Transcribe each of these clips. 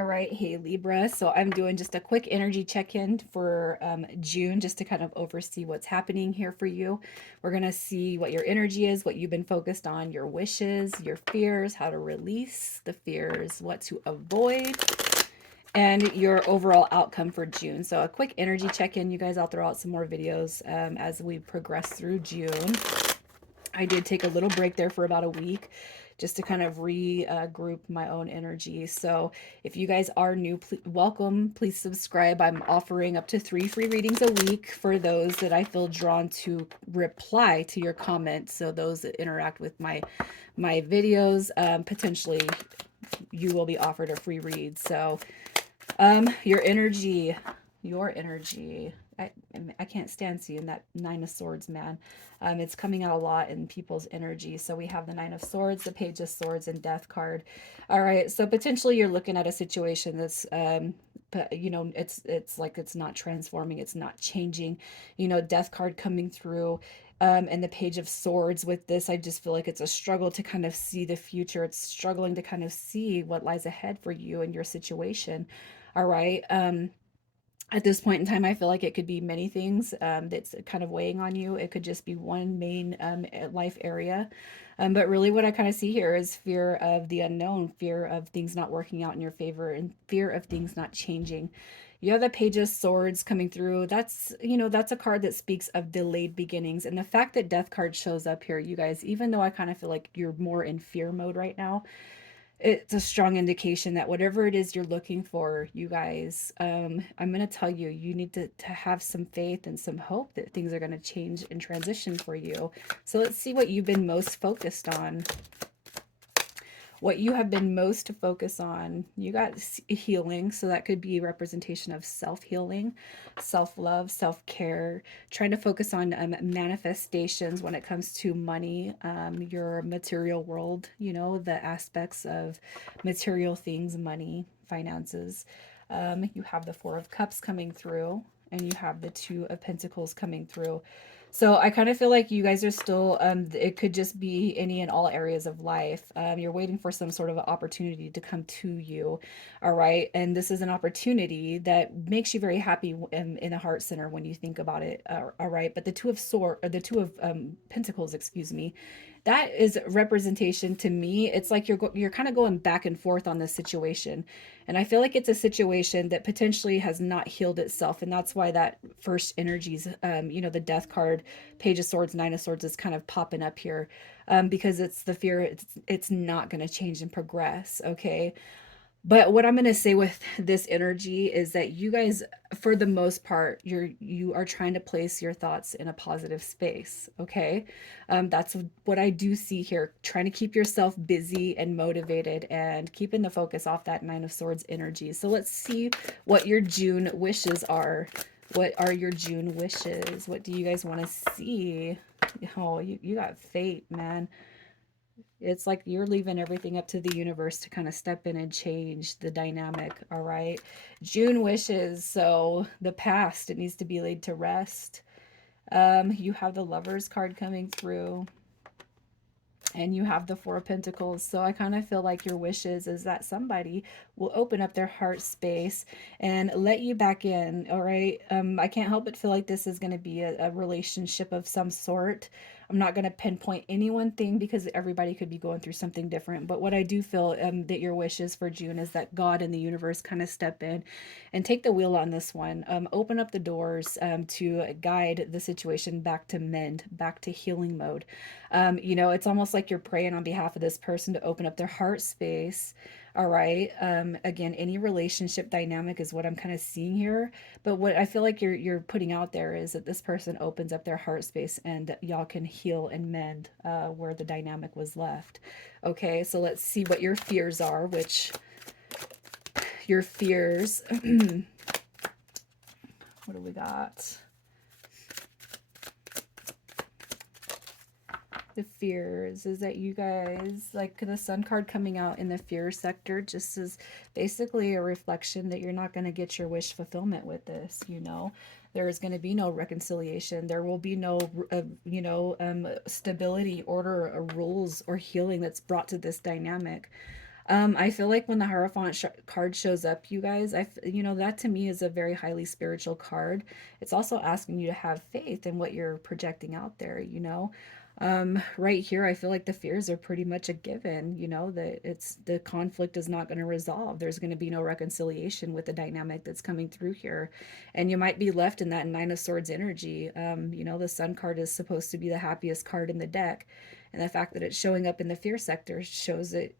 All right, hey Libra. So I'm doing just a quick energy check-in for June, just to kind of oversee what's happening here for you. We're gonna see what your energy is, what you've been focused on, your wishes, your fears, how to release the fears, what to avoid, and your overall outcome for June. So a quick energy check-in. You guys, I'll throw out some more videos as we progress through June. I did take a little break there for about a week just to kind of regroup my own energy. So if you guys are new, please, welcome. Please subscribe. I'm offering up to 3 free readings a week for those that I feel drawn to reply to your comments. So those that interact with my videos, potentially you will be offered a free read. So your energy, your energy. I can't stand seeing that Nine of Swords, man. It's coming out a lot in people's energy. So we have the Nine of Swords, the Page of Swords, and Death card. All right. So potentially you're looking at a situation that's, but you know, it's like it's not transforming, it's not changing. You know, Death card coming through. And the Page of Swords with this, I just feel like it's a struggle to kind of see the future. It's struggling to kind of see what lies ahead for you and your situation. All right. At this point in time, I feel like it could be many things that's kind of weighing on you. It could just be one main life area. But really, what I kind of see here is fear of the unknown, fear of things not working out in your favor, and fear of things not changing. You have the Page of Swords coming through. That's, you know, that's a card that speaks of delayed beginnings. And the fact that Death card shows up here, you guys, even though I kind of feel like you're more in fear mode right now, it's a strong indication that whatever it is you're looking for, you guys, I'm going to tell you, you need to have some faith and some hope that things are going to change and transition for you. So let's see what you've been most focused on. What you have been most to focus on. You got healing, so that could be a representation of self-healing, self-love, self-care, trying to focus on manifestations when it comes to money, your material world, you know, the aspects of material things, money, finances. You have the Four of Cups coming through, and you have the Two of Pentacles coming through. So I kind of feel like you guys are still, it could just be any and all areas of life. You're waiting for some sort of opportunity to come to you. All right. And this is an opportunity that makes you very happy in the heart center when you think about it. All right. But the Two of Sword, or the Two of Pentacles, excuse me, that is representation to me. It's like you're kind of going back and forth on this situation. And I feel like it's a situation that potentially has not healed itself. And that's why that first energies, you know, the Death card, Page of Swords, Nine of Swords is kind of popping up here, because it's the fear it's not going to change and progress. Okay. But what I'm going to say with this energy is that you guys, for the most part, you are trying to place your thoughts in a positive space. Okay. That's what I do see here, trying to keep yourself busy and motivated and keeping the focus off that Nine of Swords energy. So let's see what your June wishes are. What are your June wishes? What do you guys want to see? Oh, you got fate, man. It's like you're leaving everything up to the universe to kind of step in and change the dynamic. All right. June wishes. So the past, it needs to be laid to rest. You have the Lovers card coming through, and you have the Four of Pentacles. So I kind of feel like your wishes is that somebody will open up their heart space and let you back in. All right. I can't help but feel like this is going to be a relationship of some sort. I'm not going to pinpoint any one thing because everybody could be going through something different. But what I do feel, that your wishes for June is that God and the universe kind of step in and take the wheel on this one. Open up the doors, to guide the situation back to mend, back to healing mode. You know, it's almost like you're praying on behalf of this person to open up their heart space. All right. Again, any relationship dynamic is what I'm kind of seeing here. But what I feel like you're putting out there is that this person opens up their heart space and y'all can heal and mend where the dynamic was left. Okay, so let's see what your fears are, which your fears, what do we got? The fears is that you guys, like the Sun card coming out in the fear sector, just is basically a reflection that you're not going to get your wish fulfillment with this. You know, there is going to be no reconciliation. There will be no you know, stability, order, or rules or healing that's brought to this dynamic. I feel like when the Hierophant card shows up, you guys, that to me is a very highly spiritual card. It's also asking you to have faith in what you're projecting out there. Right here, I feel like the fears are pretty much a given, that the conflict is not going to resolve. There's going to be no reconciliation with the dynamic that's coming through here. And you might be left in that Nine of Swords energy. The Sun card is supposed to be the happiest card in the deck, and the fact that it's showing up in the fear sector shows that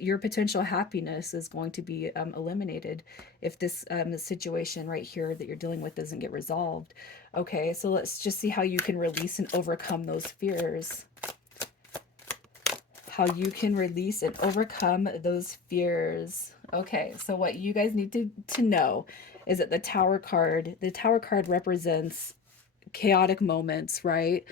your potential happiness is going to be eliminated if this situation right here that you're dealing with doesn't get resolved. Okay, so let's just see how you can release and overcome those fears. How you can release and overcome those fears. Okay, so what you guys need to know is that the Tower card represents chaotic moments, right?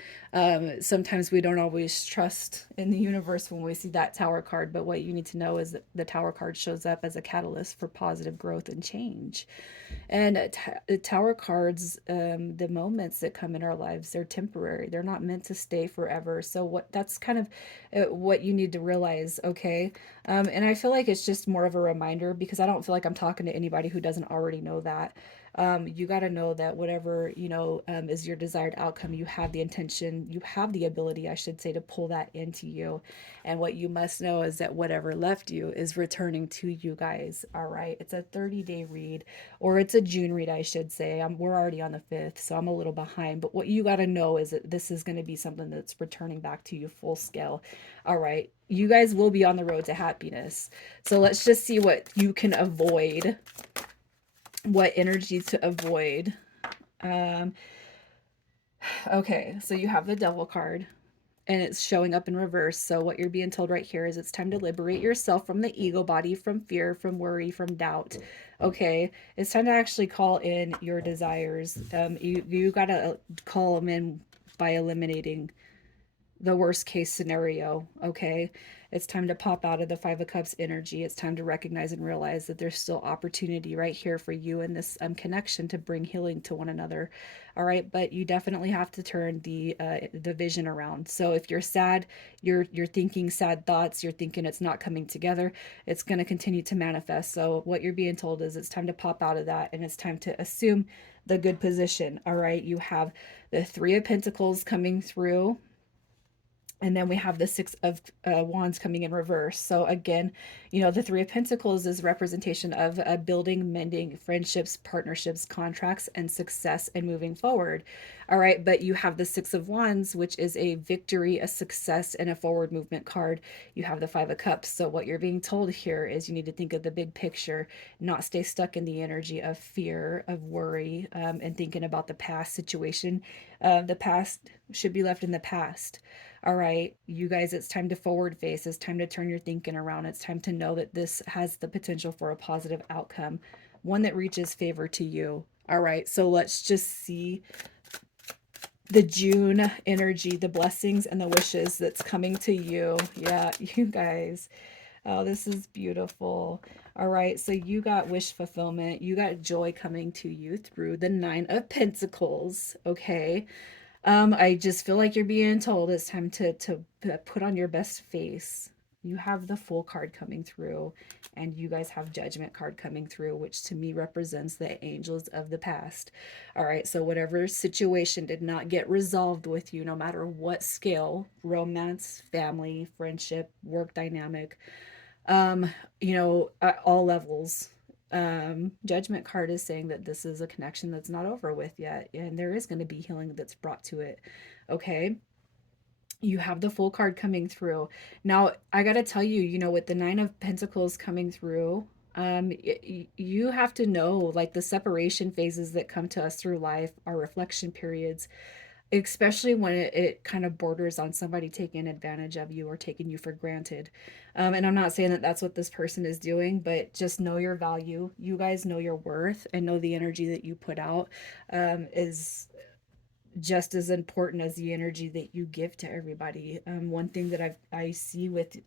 Sometimes we don't always trust in the universe when we see that Tower card, but what you need to know is that the Tower card shows up as a catalyst for positive growth and change. And the Tower cards, the moments that come in our lives, they're temporary. They're not meant to stay forever. So that's kind of what you need to realize, okay? And I feel like it's just more of a reminder because I don't feel like I'm talking to anybody who doesn't already know that. You got to know that whatever is your desired outcome, you have the intention, you have the ability, I should say, to pull that into you. And what you must know is that whatever left you is returning to you guys. All right. It's a 30-day read, or it's a June read, I should say. We're already on the 5th, so I'm a little behind. But what you got to know is that this is going to be something that's returning back to you full scale. All right. You guys will be on the road to happiness. So let's just see what you can avoid, what energy to avoid. Um, okay, so you have the Devil card and it's showing up in reverse. So what you're being told right here is it's time to liberate yourself from the ego body, from fear, from worry, from doubt. Okay, it's time to actually call in your desires. You gotta call them in by eliminating the worst case scenario. Okay, it's time to pop out of the Five of Cups energy. It's time to recognize and realize that there's still opportunity right here for you in this connection to bring healing to one another. All right, but you definitely have to turn the vision around. So if you're sad, you're thinking sad thoughts, you're thinking it's not coming together, it's going to continue to manifest. So what you're being told is it's time to pop out of that and it's time to assume the good position. All right, you have the Three of Pentacles coming through, and then we have the Six of Wands coming in reverse. So again, the Three of Pentacles is representation of building, mending friendships, partnerships, contracts, and success and moving forward. All right, but you have the Six of Wands, which is a victory, a success, and a forward movement card. You have the Five of Cups. So what you're being told here is you need to think of the big picture, not stay stuck in the energy of fear, of worry, and thinking about the past situation. The past should be left in the past. All right, you guys, it's time to forward face. It's time to turn your thinking around. It's time to know that this has the potential for a positive outcome, one that reaches favor to you. All right, so let's just see the June energy, the blessings and the wishes that's coming to you. Yeah, you guys. Oh, this is beautiful. All right, so you got wish fulfillment. You got joy coming to you through the Nine of Pentacles. Okay. I just feel like you're being told it's time to put on your best face. You have the Fool card coming through, and you guys have Judgment card coming through, which to me represents the angels of the past. All right, so whatever situation did not get resolved with you, no matter what scale, romance, family, friendship, work dynamic, um, at all levels. Judgment card is saying that this is a connection that's not over with yet, and there is going to be healing that's brought to it. Okay, you have the Fool card coming through. Now, I got to tell you, with the Nine of Pentacles coming through, you have to know, like, the separation phases that come to us through life, our reflection periods, especially when it kind of borders on somebody taking advantage of you or taking you for granted. And I'm not saying that that's what this person is doing, but just know your value. You guys know your worth and know the energy that you put out is just as important as the energy that you give to everybody. One thing that I see with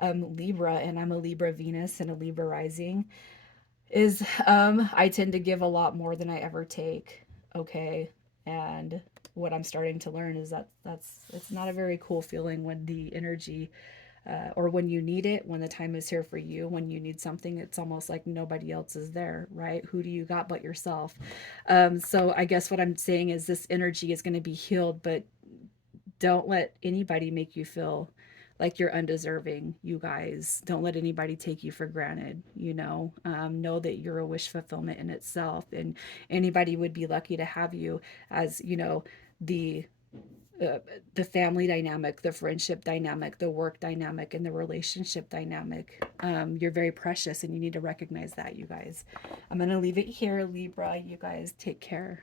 Libra, and I'm a Libra Venus and a Libra rising, is I tend to give a lot more than I ever take. Okay. And what I'm starting to learn is that it's not a very cool feeling when the energy or when you need it, when the time is here for you, when you need something, it's almost like nobody else is there, right? Who do you got but yourself? So I guess what I'm saying is this energy is going to be healed, but don't let anybody make you feel like you're undeserving. You guys, don't let anybody take you for granted. Know that you're a wish fulfillment in itself, and anybody would be lucky to have you as the uh, the family dynamic, the friendship dynamic, the work dynamic, and the relationship dynamic. You're very precious, and you need to recognize that. You guys, I'm gonna leave it here, Libra. You guys take care.